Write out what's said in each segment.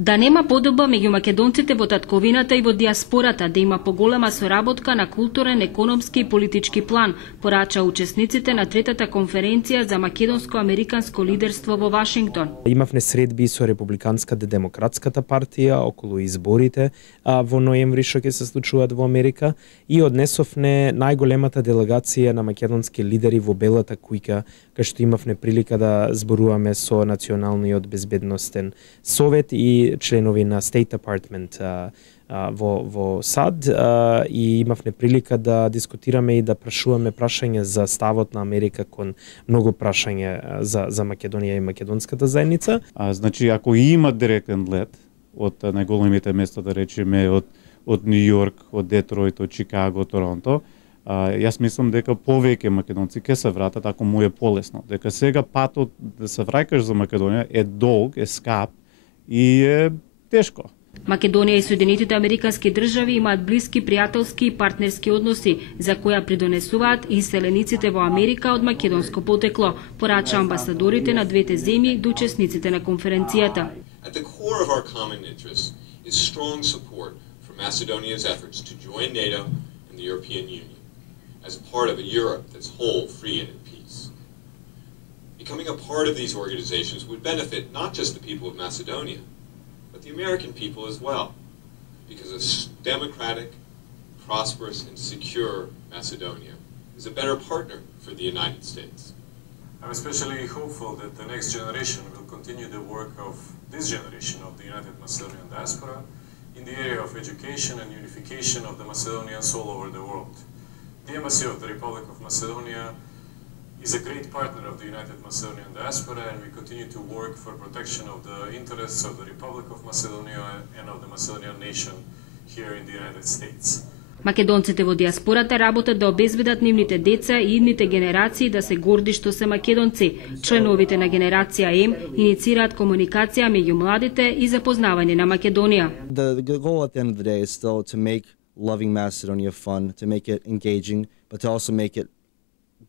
Да нема подоба меѓу македонците во татковината и во диаспората, да има поголема соработка на културен, економски и политички план, порача учесниците на третата конференција за македонско-американско лидерство во Вашингтон. Имавме средби со Републиканската демократската партија околу изборите во ноември што ќе се случуваат во Америка и однесовне најголемата делегација на македонски лидери во Белата куќа, кај што имавме прилика да зборуваме со Националниот безбедностен совет и членови на State Department во САД и имавме прилика да дискутираме и да прашуваме прашање за ставот на Америка кон многу прашање за Македонија и македонската заедница. Значи, ако има директен лет од најголемите места, да речеме од Нью Йорк, од Детройт, од Чикаго, Торонто, јас мислам дека повеќе македонци ќе се вратат ако му е полесно. Дека сега патот да се враќаш за Македонија е долг, е скап и е тешко. Македонија и Соединетите Американски држави имаат блиски пријателски и партнерски односи, за која придонесуваат и селениците во Америка од македонско потекло, порача амбасадорите на двете земји до учесниците на конференцијата. At the core of our common interest is strong support for Macedonia's efforts to join NATO and the European Union as part of a Europe that's whole, free and at peace. Becoming a part of these organizations would benefit not just the people of Macedonia, but the American people as well, because a democratic, prosperous and secure Macedonia is a better partner for the United States. I'm especially hopeful that the next generation will continue the work of this generation of the United Macedonian diaspora in the area of education and unification of the Macedonians all over the world. The Embassy of the Republic of Macedonia is a great partner of the United Macedonian diaspora, and we continue to work for protection of the interests of the Republic of Macedonia and of the Macedonian nation here in the United States. Македонците во диаспората работат да обезбедат нивните деца и идните генерации да се горди што се македонци. Членовите на генерација М иницираат комуникација меѓу младите и запознавање на Македонија. The goal at the end of the day is still to make loving Macedonia fun, to make it engaging, but to also make it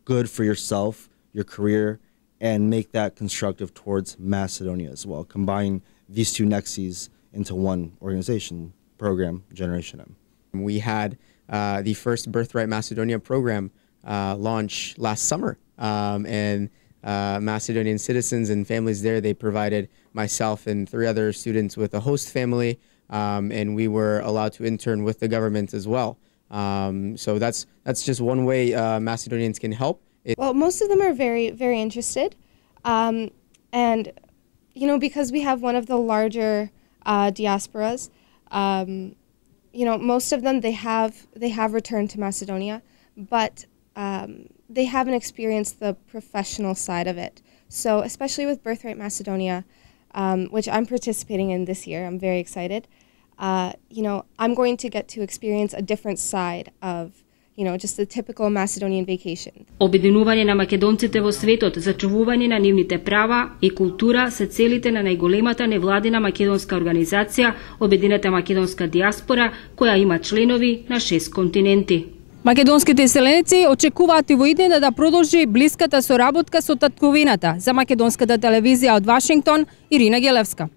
good for yourself, your career, and make that constructive towards Macedonia as well. Combine these two nexus into one organization, program, Generation M. We had the first Birthright Macedonia program launch last summer, and Macedonian citizens and families there, they provided myself and 3 other students with a host family, and we were allowed to intern with the government as well. So that's just one way Macedonians can help. Well, most of them are very, very interested, and you know, because we have one of the larger diasporas, you know, most of them they have returned to Macedonia, but they haven't experienced the professional side of it. So especially with Birthright Macedonia, which I'm participating in this year, I'm very excited. You know, I'm going to get to experience a different side of, you know, just the typical Macedonian vacation. Обединување на македонците во светот, зачувување на нивните права и култура се целите на најголемата невладина македонска организација, Обединета македонска диаспора, која има членови на 6 континенти. Македонските селеници очекуваат и во иднина да продолжи блиската соработка со татковината. За македонската телевизија од Вашингтон, Ирина Гелевска.